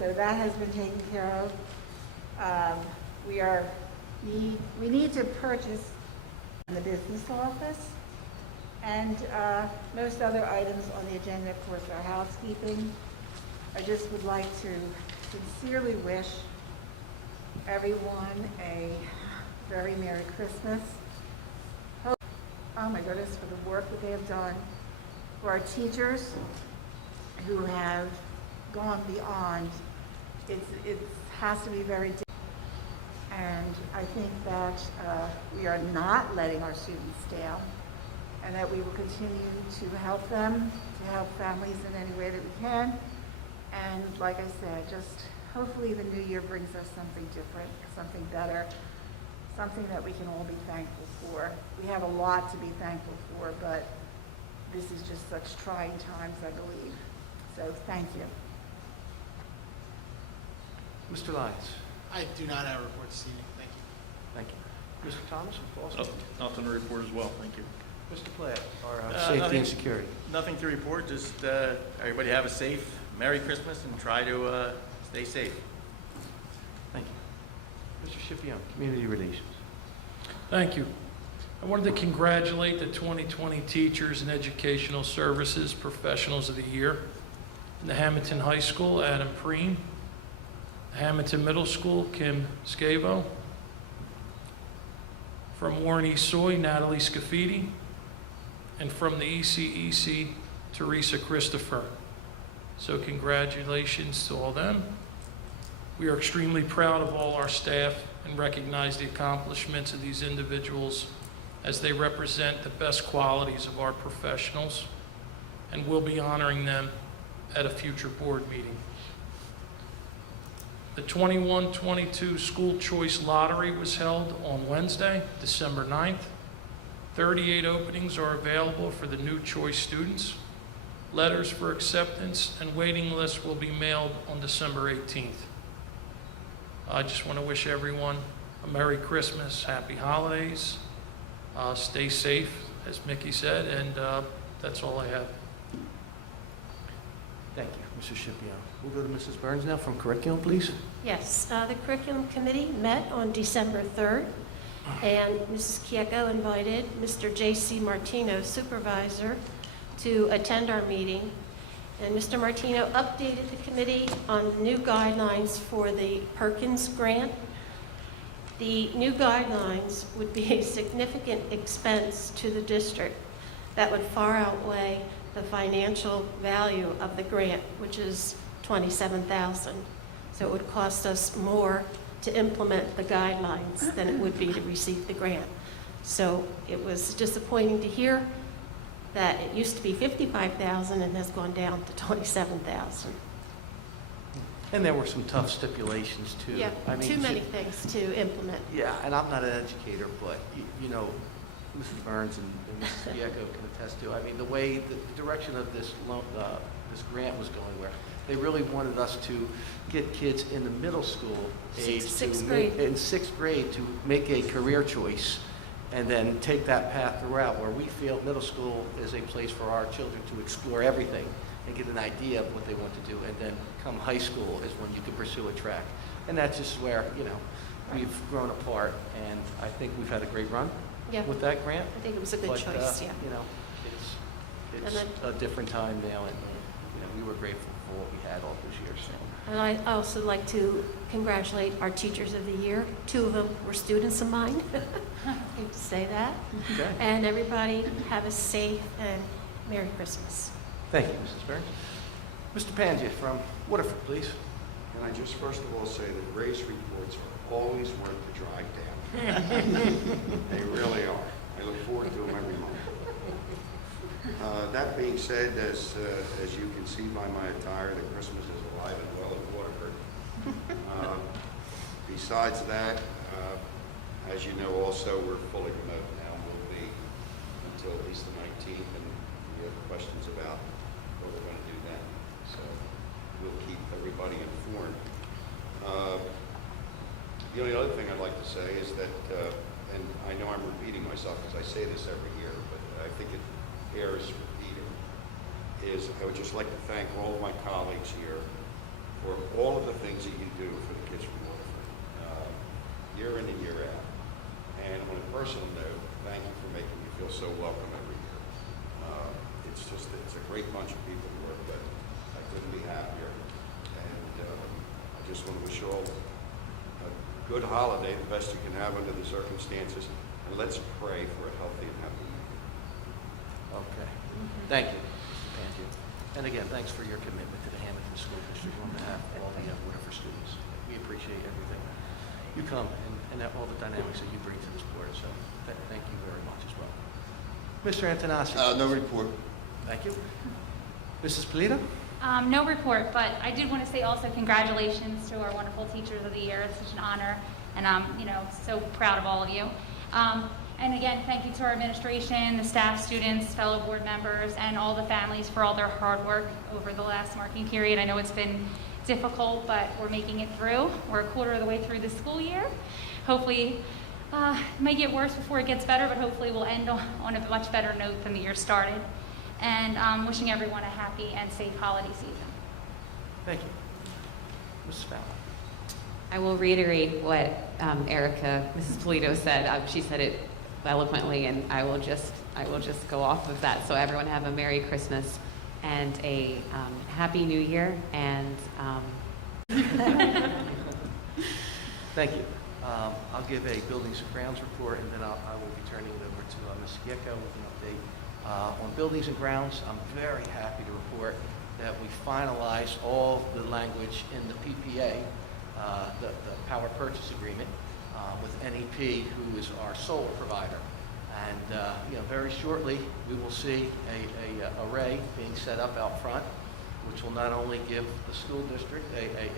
So that has been taken care of. We need to purchase in the business office, and most other items on the agenda, of course, are housekeeping. I just would like to sincerely wish everyone a very Merry Christmas. Oh my goodness, for the work that they have done, for our teachers who have gone beyond. It has to be very difficult. And I think that we are not letting our students down, and that we will continue to help them, to help families in any way that we can. And like I said, just hopefully the new year brings us something different, something better, something that we can all be thankful for. We have a lot to be thankful for, but this is just such trying times, I believe. So thank you. Mr. Lyons. I do not have a report this evening. Thank you. Thank you. Mr. Thomas from Falls. Nothing to report as well, thank you. Mr. Platt, our safety nothing, and security. Nothing to report, just everybody have a safe Merry Christmas and try to stay safe. Thank you. Mr. Scipione, community relations. Thank you. I wanted to congratulate the 2020 Teachers and Educational Services Professionals of the Year. In the Hammonton High School, Adam Preem. Hammonton Middle School, Kim Scavo. From Warren East Soy, Natalie Scafidi. And from the ECEC, Teresa Christopher. So congratulations to all them. We are extremely proud of all our staff and recognize the accomplishments of these individuals as they represent the best qualities of our professionals, and we'll be honoring them at a future board meeting. The 21-22 School Choice Lottery was held on Wednesday, December 9th. 38 openings are available for the new choice students. Letters for acceptance and waiting lists will be mailed on December 18th. I just want to wish everyone a Merry Christmas, Happy Holidays. Stay safe, as Mickey said, and that's all I have. Thank you, Mr. Scipione. We'll go to Mrs. Burns now from curriculum, please. Yes, the curriculum committee met on December 3rd, and Mrs. Kieko invited Mr. J.C. Martino, supervisor, to attend our meeting. And Mr. Martino updated the committee on new guidelines for the Perkins grant. The new guidelines would be a significant expense to the district that would far outweigh the financial value of the grant, which is $27,000. So it would cost us more to implement the guidelines than it would be to receive the grant. So it was disappointing to hear that it used to be $55,000 and has gone down to $27,000. And there were some tough stipulations too. Yeah, I mean, too many things to implement. Yeah, and I'm not an educator, but you know, Mrs. Burns and Mrs. Kieko can attest to. I mean, the way the direction of this this grant was going, where they really wanted us to get kids in the middle school age, Sixth grade. in sixth grade, to make a career choice, and then take that path throughout. Where we feel middle school is a place for our children to explore everything and get an idea of what they want to do, and then come high school is when you can pursue a track. And that's just where, you know, we've grown apart, and I think we've had a great run with that grant. I think it was a good choice, yeah. You know, it's a different time now, and you know, we were grateful for what we had all those years. So. And I also like to congratulate our teachers of the year. 2 of them were students of mine. I hate to say that. Okay. And everybody have a safe and Merry Christmas. Thank you, Mrs. Burns. Mr. Pangia from Waterford, please. And I just first of all say that race reports are always worth the drive down. They really are. I look forward to them every month. That being said, as you can see by my attire, that Christmas is alive and well in Waterford. Besides that, as you know also, we're fully remote now. We'll be until at least the 19th, and we have questions about what we're going to do then. So we'll keep everybody informed. The only other thing I'd like to say is that, and I know I'm repeating myself because I say this every year, but I think it bears repeating, is I would just like to thank all of my colleagues here for all of the personal note, thank you for making me feel so welcome every year. It's a great bunch of people to work with. I couldn't be happier. And I just want to wish you all a good holiday, the best you can have under the circumstances. And let's pray for a healthy and happy New Year. Okay. Thank you. Thank you. And again, thanks for your commitment to the Hammonton School District on behalf of all the Waterford students. We appreciate everything you come and all the dynamics that you bring to this board. So thank you very much as well. Mr. Antonassi. No report. Thank you. Mrs. Polito? No report, but I did want to say also congratulations to our wonderful Teachers of the Year. It's such an honor, and I'm, so proud of all of you. And again, thank you to our administration, the staff, students, fellow board members, and all the families for all their hard work over the last marking period. I know it's been difficult, but we're making it through. We're a quarter of the way through the school year. Hopefully, it might get worse before it gets better, but hopefully we'll end on a much better note than the year started. And wishing everyone a happy and safe holiday season. Thank you. Mrs. Fowler? I will reiterate what Mrs. Polito said. She said it eloquently, and I will just go off of that. So everyone have a Merry Christmas and a Happy New Year. And Thank you. I'll give a buildings and grounds report, and then I will be turning it over to Ms. Giecko with an update. On buildings and grounds, I'm very happy to report that we finalized all the language in the PPA, the power purchase agreement, with NEP, who is our solar provider. And very shortly, we will see a array being set up out front, which will not only give the school district a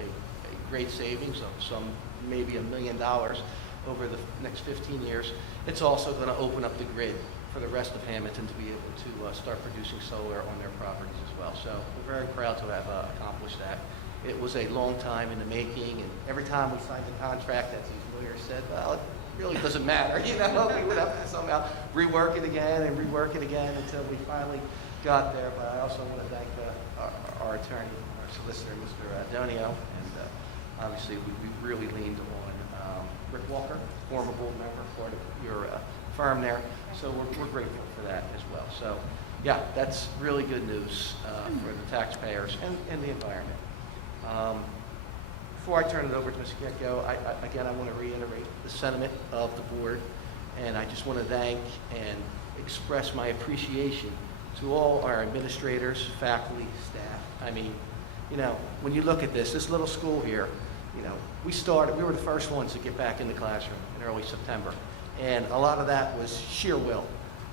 great savings of maybe $1 million over the next 15 years. It's also going to open up the grid for the rest of Hammonton to be able to start producing solar on their properties as well. So we're very proud to have accomplished that. It was a long time in the making, and every time we signed the contract, as these lawyers said, well, it really doesn't matter. We would have to somehow rework it again until we finally got there. But I also want to thank our attorney, our solicitor, Mr. Donio, and obviously we really leaned on Rick Walker, former board member, part of your firm there. So we're grateful for that as well. So yeah, that's really good news for the taxpayers and the environment. Before I turn it over to Ms. Giecko, I want to reiterate the sentiment of the board, and I just want to thank and express my appreciation to all our administrators, faculty, staff. I mean, when you look at this little school here, we were the first ones to get back in the classroom in early September. And a lot of that was sheer will.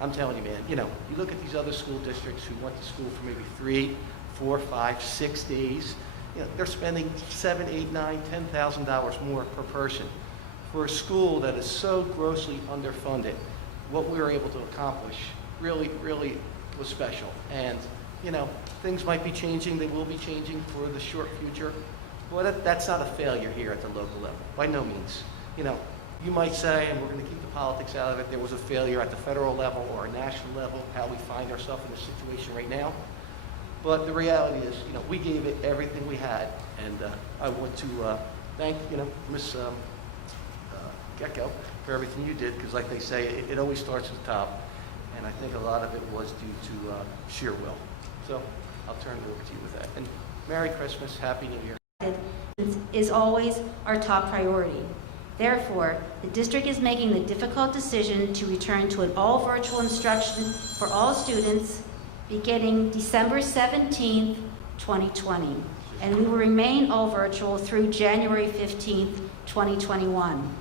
I'm telling you, man, you look at these other school districts who went to school for maybe 3, 4, 5, 6 days. They're spending $7,000, $8,000, $9,000, $10,000 more per person. For a school that is so grossly underfunded, what we were able to accomplish really, really was special. And, things might be changing. They will be changing for the short future. But that's not a failure here at the local level, by no means. You might say, and we're going to keep the politics out of it, there was a failure at the federal level or a national level, how we find ourselves in this situation right now. But the reality is, we gave it everything we had. And I want to thank, Ms. Giecko for everything you did, because like they say, it always starts at the top. And I think a lot of it was due to sheer will. So I'll turn it over to you with that. And Merry Christmas, Happy New Year. Is always our top priority. Therefore, the district is making the difficult decision to return to an all-virtual instruction for all students beginning December 17th, 2020, and we will remain all virtual through January 15th, 2021.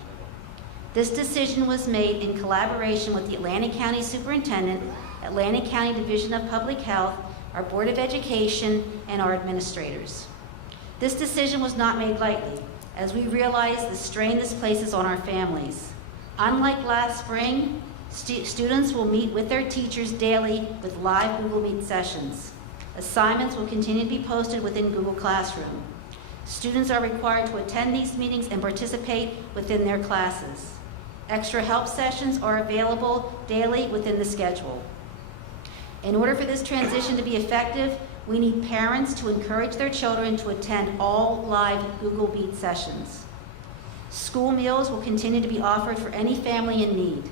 This decision was made in collaboration with the Atlantic County Superintendent, Atlantic County Division of Public Health, our Board of Education, and our administrators. This decision was not made lightly, as we realize the strain this places on our families. Unlike last spring, students will meet with their teachers daily with live Google Meet sessions. Assignments will continue to be posted within Google Classroom. Students are required to attend these meetings and participate within their classes. Extra help sessions are available daily within the schedule. In order for this transition to be effective, we need parents to encourage their children to attend all live Google Meet sessions. School meals will continue to be offered for any family in need.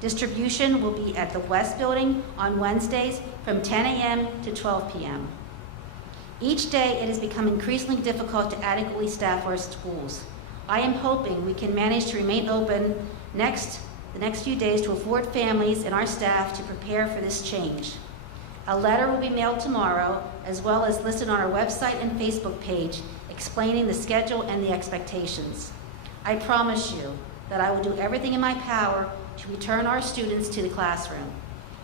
Distribution will be at the West Building on Wednesdays from 10 a.m. to 12 p.m. Each day, it has become increasingly difficult to adequately staff our schools. I am hoping we can manage to remain open the next few days to afford families and our staff to prepare for this change. A letter will be mailed tomorrow, as well as listed on our website and Facebook page, explaining the schedule and the expectations. I promise you that I will do everything in my power to return our students to the classroom.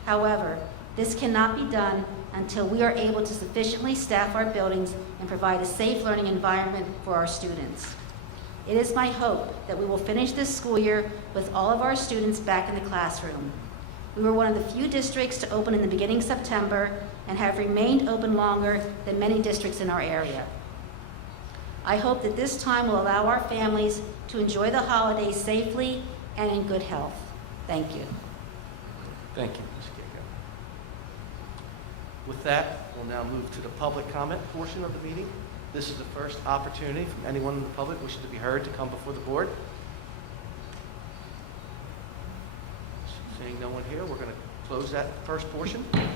However, this cannot be done until we are able to sufficiently staff our buildings and provide a safe learning environment for our students. It is my hope that we will finish this school year with all of our students back in the classroom. We were one of the few districts to open in the beginning of September and have remained open longer than many districts in our area. I hope that this time will allow our families to enjoy the holidays safely and in good health. Thank you. Thank you, Ms. Keiko. With that, we'll now move to the public comment portion of the meeting. This is the first opportunity from anyone in the public wishing to be heard to come before the board. Seeing no one here, we're going to close that first portion. And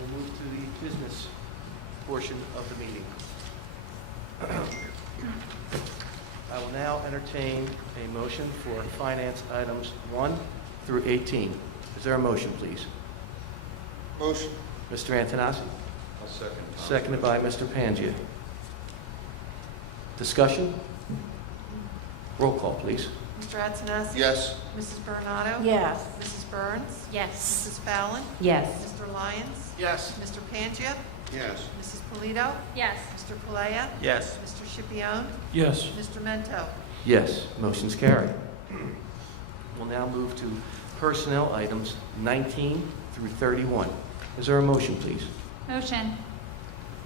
we'll move to the business portion of the meeting. I will now entertain a motion for finance items 1 through 18. Is there a motion, please? Motion. Mr. Antonassi? I'll second. Seconded by Mr. Pangia. Discussion? Roll call, please. Mr. Antonassi? Yes. Mrs. Bernardo? Yes. Mrs. Burns? Yes. Mrs. Fallon? Yes. Mr. Lyons? Yes. Mr. Pangia? Yes. Mrs. Polito? Yes. Mr. Palea? Yes. Mr. Shipion? Yes. Mr. Mento? Yes, motion's carried. We'll now move to personnel items 19 through 31. Is there a motion, please? Motion.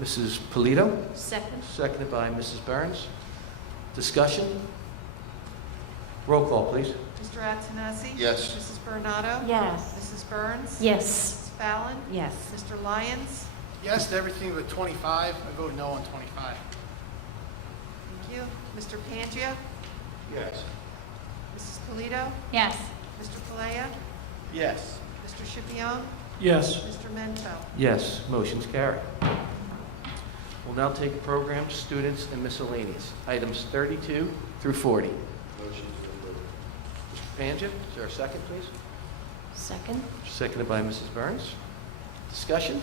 Mrs. Polito? Second. Seconded by Mrs. Burns. Discussion? Roll call, please. Mr. Antonassi? Yes. Mrs. Bernardo? Yes. Mrs. Burns? Yes. Mrs. Fallon? Yes. Mr. Lyons? Yes to everything but 25. I vote no on 25. Thank you. Mr. Pangia? Yes. Mrs. Polito? Yes. Mr. Palea? Yes. Mr. Shipion? Yes. Mr. Mento? Yes, motion's carried. We'll now take programs, students, and miscellaneous, items 32 through 40. Motion to approve. Mr. Pangia, is there a second, please? Second. Seconded by Mrs. Burns. Discussion?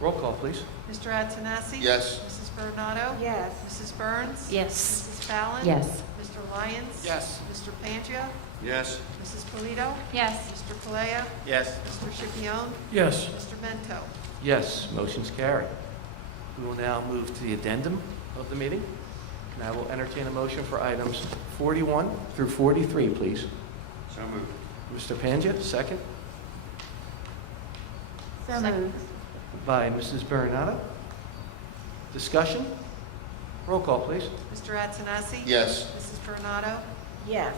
Roll call, please. Mr. Antonassi? Yes. Mrs. Bernardo? Yes. Mrs. Burns? Yes. Mrs. Fallon? Yes. Mr. Lyons? Yes. Mr. Pangia? Yes. Mrs. Polito? Yes. Mr. Palea? Yes. Mr. Shipion? Yes. Mr. Mento? Yes, motion's carried. We will now move to the addendum of the meeting. And I will entertain a motion for items 41 through 43, please. So moved. Mr. Pangia, second. So moved. By Mrs. Bernardo. Discussion? Roll call, please. Mr. Antonassi? Yes. Mrs. Bernardo? Yes.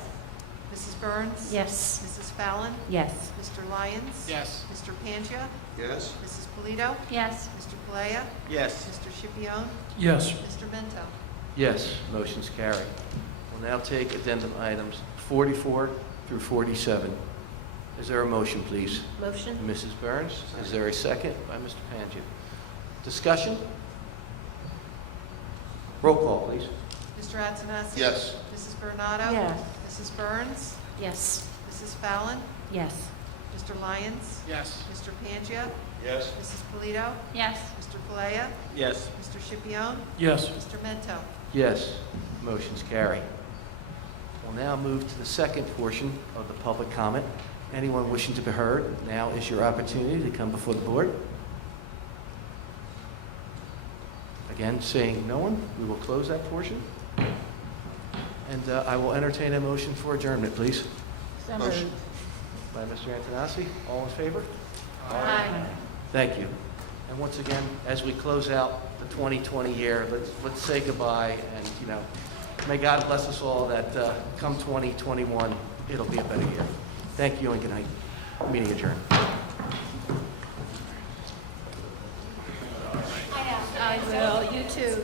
Mrs. Burns? Yes. Mrs. Fallon? Yes. Mr. Lyons? Yes. Mr. Pangia? Yes. Mrs. Polito? Yes. Mr. Palea? Yes. Mr. Shipion? Yes. Mr. Mento? Yes, motion's carried. We'll now take addendum items 44 through 47. Is there a motion, please? Motion. Mrs. Burns, is there a second by Mr. Pangia? Discussion? Roll call, please. Mr. Antonassi? Yes. Mrs. Bernardo? Yes. Mrs. Burns? Yes. Mrs. Fallon? Yes. Mr. Lyons? Yes. Mr. Pangia? Yes. Mrs. Polito? Yes. Mr. Palea? Yes. Mr. Shipion? Yes. Mr. Mento? Yes, motion's carried. We'll now move to the second portion of the public comment. Anyone wishing to be heard, now is your opportunity to come before the board. Again, seeing no one, we will close that portion. And I will entertain a motion for adjournment, please. So Motion. moved. By Mr. Antonassi, all in favor? Aye. Thank you. And once again, as we close out the 2020 year, let's say goodbye, and, may God bless us all that come 2021, it'll be a better year. Thank you and good night. Meeting adjourned. I will. You too.